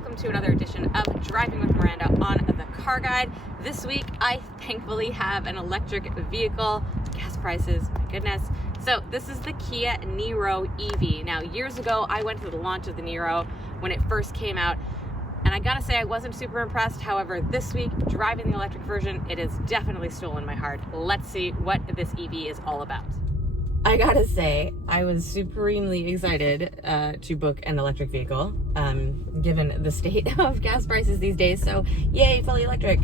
welcome to another edition of Driving with Miranda on the Car Guide. This week, I thankfully have an electric vehicle. Gas prices, my goodness. So this is the Kia Niro EV. Now, years ago, I went to the launch of the Niro when it first came out, and I gotta say, I wasn't super impressed. However, this week, driving the electric version, it has definitely stolen my heart. Let's see what this EV is all about. I gotta say, I was supremely excited to book an electric vehicle, given the state of gas prices these days. So, yay, fully electric.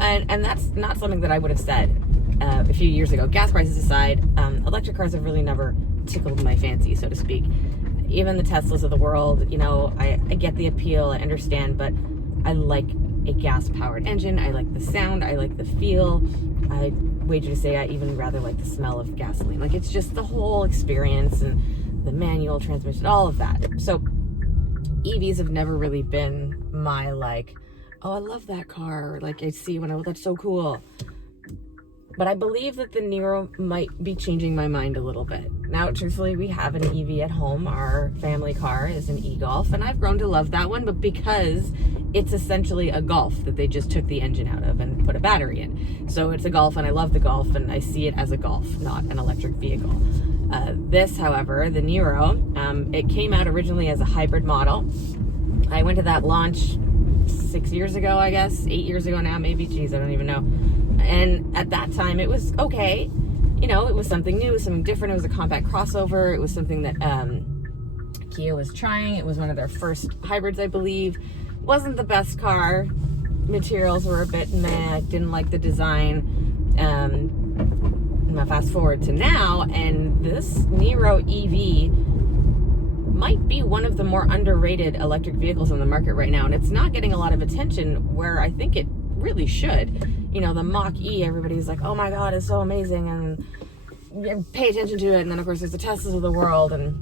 And that's not something that I would have said a few years ago. Gas prices aside, electric cars have really never tickled my fancy, so to speak. Even the Teslas of the world, you know, I get the appeal, I understand, but I like a gas-powered engine. I like the sound, I like the feel. I wager to say I even rather like the smell of gasoline. Like, it's just the whole experience and the manual transmission, all of that. So EVs have never really been my like, oh, I love that car. Like, I see when that's so cool. But I believe that the Niro might be changing my mind a little bit. Now, truthfully, we have an EV at home. Our family car is an e-Golf, and I've grown to love that one, but because it's essentially a Golf that they just took the engine out of and put a battery in. So it's a Golf, and I love the Golf, and I see it as a Golf, not an electric vehicle. This, however, the Niro, it came out originally as a hybrid model. I went to that launch 6 years ago, I guess, 8 years ago now, maybe. Geez, I don't even know. And at that time, it was okay. You know, it was something new, something different. It was a compact crossover. It was something that Kia was trying. It was one of their first hybrids, I believe. Wasn't the best car. Materials were a bit meh. Didn't like the design. Now fast forward to now, and this Niro EV might be one of the more underrated electric vehicles on the market right now. And it's not getting a lot of attention where I think it really should. You know, the Mach-E, everybody's like, oh my God, it's so amazing, and pay attention to it. And then of course there's the Teslas of the world, and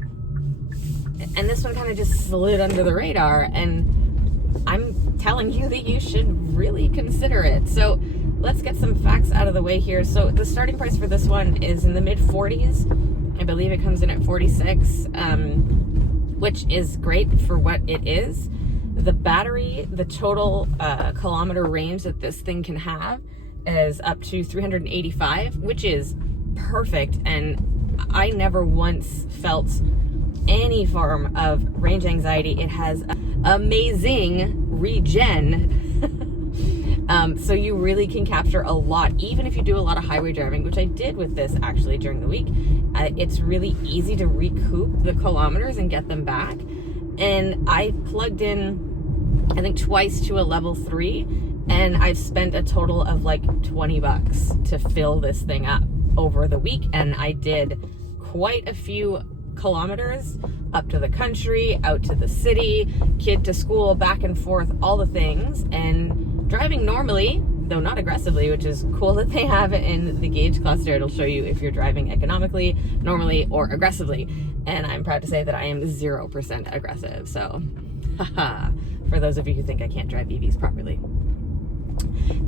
this one kind of just slid under the radar, and I'm telling you that you should really consider it. So let's get some facts out of the way here. So the starting price for this one is in the mid 40s. I believe it comes in at 46, which is great for what it is. The battery, the total kilometer range that this thing can have is up to 385, which is perfect. And I never once felt any form of range anxiety. It has amazing regen. So you really can capture a lot, even if you do a lot of highway driving, which I did with this actually during the week. It's really easy to recoup the kilometers and get them back. And I plugged in, I think, twice to a level 3, and I've spent a total of like $20 to fill this thing up over the week. And I did quite a few kilometers up to the country, out to the city, kid to school, back and forth, all the things. And driving normally, though not aggressively, which is cool that they have it in the gauge cluster. It'll show you if you're driving economically, normally, or aggressively. And I'm proud to say that I am 0% aggressive. So, haha, for those of you who think I can't drive EVs properly.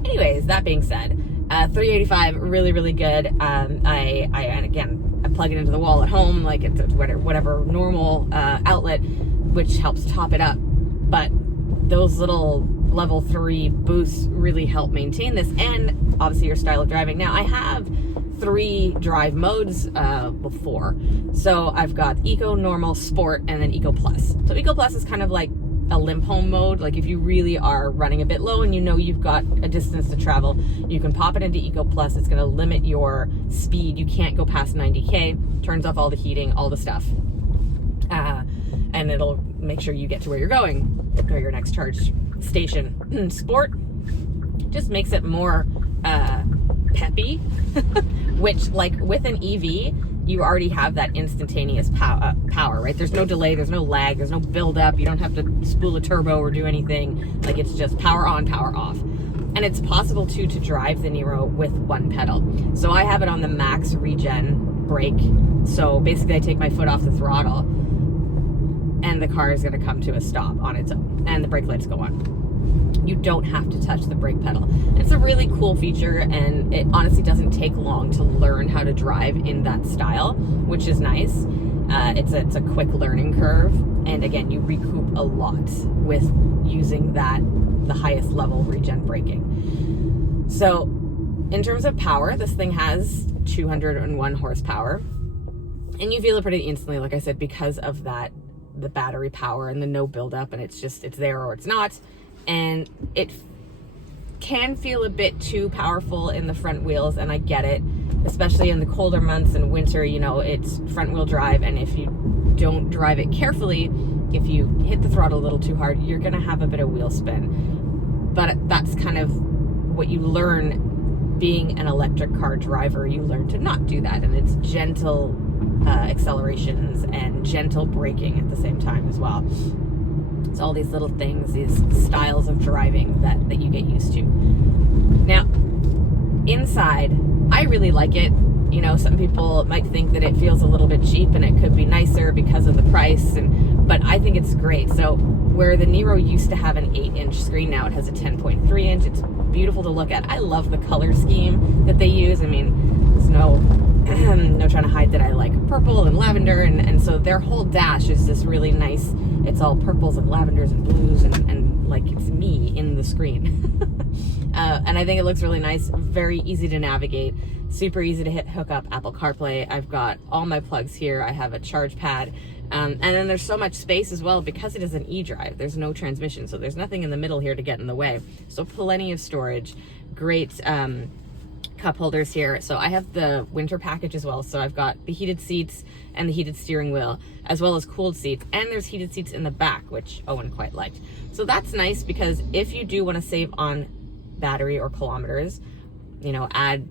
Anyways, that being said, 385, really, really good. And again, I plug it into the wall at home, like it's whatever normal outlet, which helps top it up. But those little level 3 boosts really help maintain this, and obviously your style of driving. Now, I have 3 drive modes before. So I've got Eco, Normal, Sport, and then Eco Plus. So Eco Plus is kind of like a limp home mode. Like if you really are running a bit low and you know you've got a distance to travel, you can pop it into Eco Plus. It's going to limit your speed. You can't go past 90K, turns off all the heating, all the stuff. And it'll make sure you get to where you're going, or your next charge station. Sport just makes it more peppy, which, like with an EV, you already have that instantaneous power, right? There's no delay, there's no lag, there's no build up. You don't have to spool a turbo or do anything. Like, it's just power on, power off. And it's possible too to drive the Niro with one pedal. So I have it on the max regen brake. So basically I take my foot off the throttle and the car is gonna come to a stop on its own, and the brake lights go on. You don't have to touch the brake pedal. It's a really cool feature, and it honestly doesn't take long to learn how to drive in that style, which is nice. It's a quick learning curve, and again, you recoup a lot with using the highest level regen braking. So in terms of power, this thing has 201 horsepower, and you feel it pretty instantly, like I said, because of the battery power and the no buildup, and it's there or it's not. And it can feel a bit too powerful in the front wheels, and I get it, especially in the colder months and winter. It's front wheel drive, and if you don't drive it carefully, if you hit the throttle a little too hard, you're gonna have a bit of wheel spin. But that's kind of what you learn being an electric car driver. You learn to not do that, and it's gentle accelerations and gentle braking at the same time as well. It's all these little things, these styles of driving that you get used to. Now, inside, I really like it. Some people might think that it feels a little bit cheap and it could be nicer because of the price, but I think it's great. So where the Niro used to have an 8-inch screen, now it has a 10.3 inch. It's beautiful to look at. I love the color scheme that they use. I mean, there's no trying to hide that I like purple and lavender, and so their whole dash is this really nice, it's all purples and lavenders and blues, and like it's me in the screen. And I think it looks really nice, very easy to navigate, super easy to hook up Apple CarPlay. I've got all my plugs here. I have a charge pad, and then there's so much space as well because it is an e-drive. There's no transmission, so there's nothing in the middle here to get in the way. So plenty of storage, great cup holders here. So I have the winter package as well. So I've got the heated seats and the heated steering wheel, as well as cooled seats. And there's heated seats in the back, which Owen quite liked. So that's nice, because if you do want to save on battery or kilometers, add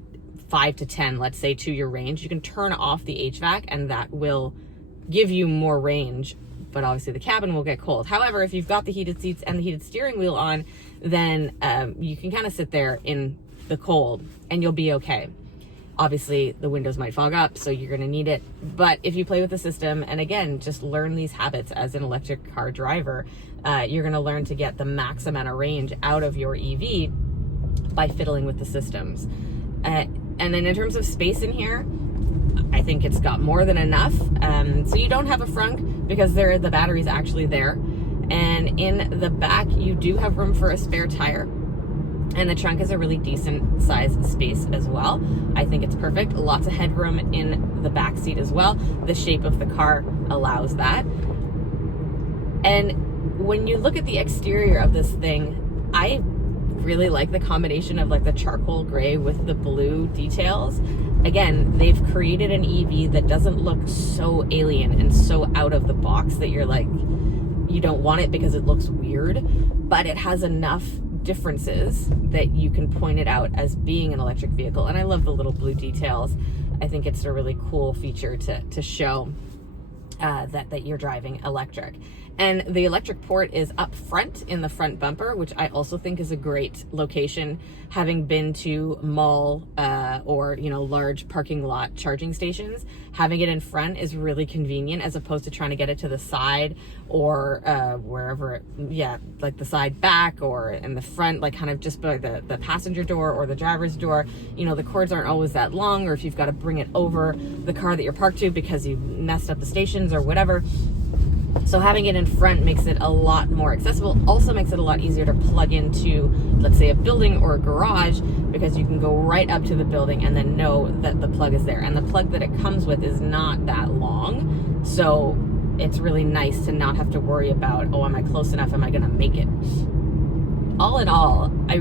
5 to 10, let's say, to your range, you can turn off the HVAC and that will give you more range, but obviously the cabin will get cold. However, if you've got the heated seats and the heated steering wheel on, then you can kind of sit there in the cold and you'll be okay. Obviously the windows might fog up, so you're going to need it, but if you play with the system and again just learn these habits as an electric car driver, you're going to learn to get the max amount of range out of your EV by fiddling with the systems. And then in terms of space in here, I think it's got more than enough. So you don't have a frunk because the battery's actually there, and in the back you do have room for a spare tire. And the trunk is a really decent size space as well. I think it's perfect. Lots of headroom in the back seat as well. The shape of the car allows that. And when you look at the exterior of this thing, I really like the combination of like the charcoal gray with the blue details. Again, they've created an EV that doesn't look so alien and so out of the box that you're like, you don't want it because it looks weird, but it has enough differences that you can point it out as being an electric vehicle. And I love the little blue details. I think it's a really cool feature to show that you're driving electric. And the electric port is up front in the front bumper, which I also think is a great location. Having been to mall or large parking lot charging stations, having it in front is really convenient as opposed to trying to get it to the side or wherever, like the side back or in the front, like kind of just by the passenger door or the driver's door. The cords aren't always that long, or if you've got to bring it over the car that you're parked to because you messed up the stations or whatever. So having it in front makes it a lot more accessible, also makes it a lot easier to plug into, let's say, a building or a garage, because you can go right up to the building and then know that the plug is there. And the plug that it comes with is not that long, so it's really nice to not have to worry about, oh, am I close enough? Am I gonna make it? All in all, I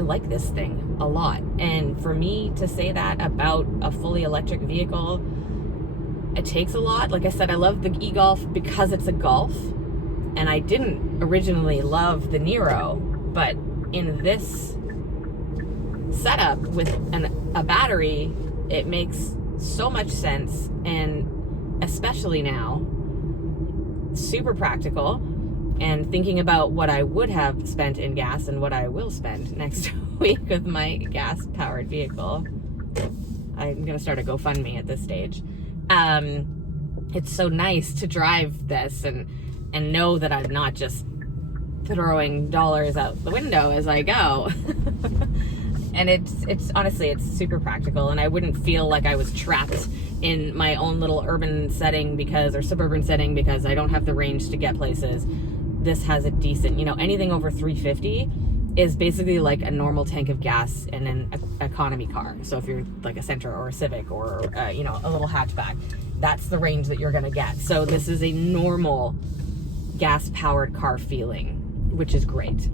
like this thing a lot. And for me to say that about a fully electric vehicle, it takes a lot. Like I said, I love the e-Golf because it's a Golf, and I didn't originally love the Niro, but in this setup with a battery, it makes so much sense, and especially now, super practical. And thinking about what I would have spent in gas and what I will spend next week with my gas-powered vehicle, I'm gonna start a GoFundMe at this stage. It's so nice to drive this and know that I'm not just throwing dollars out the window as I go. And it's honestly, it's super practical, and I wouldn't feel like I was trapped in my own little urban setting or suburban setting because I don't have the range to get places. This has a decent, anything over 350 is basically like a normal tank of gas in an economy car. So if you're like a Sentra or a Civic or a little hatchback, that's the range that you're gonna get. So this is a normal gas powered car feeling, which is great.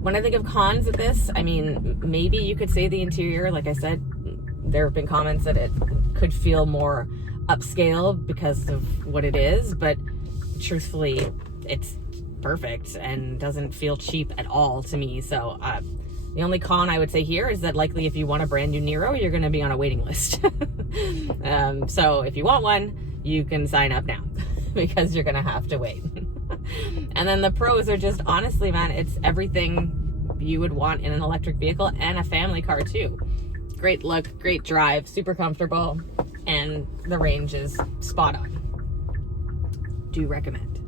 When I think of cons of this, I mean, maybe you could say the interior. Like I said, there have been comments that it could feel more upscale because of what it is, but truthfully, it's perfect and doesn't feel cheap at all to me. So the only con I would say here is that likely if you want a brand new Niro, you're going to be on a waiting list. So if you want one, you can sign up now because you're going to have to wait. And then the pros are just, honestly, man, it's everything you would want in an electric vehicle and a family car too. Great look, great drive, super comfortable, and the range is spot on. Do recommend.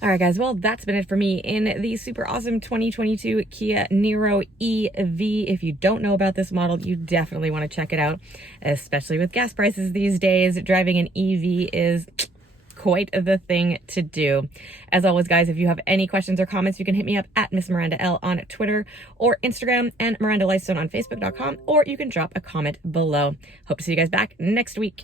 All right, guys, well, that's been it for me in the super awesome 2022 Kia Niro EV. If you don't know about this model, you definitely want to check it out, especially with gas prices these days. Driving an EV is quite the thing to do. As always, guys, if you have any questions or comments, you can hit me up at Miss Miranda L on Twitter or Instagram, and Miranda Lightstone on Facebook.com, or you can drop a comment below. Hope to see you guys back next week.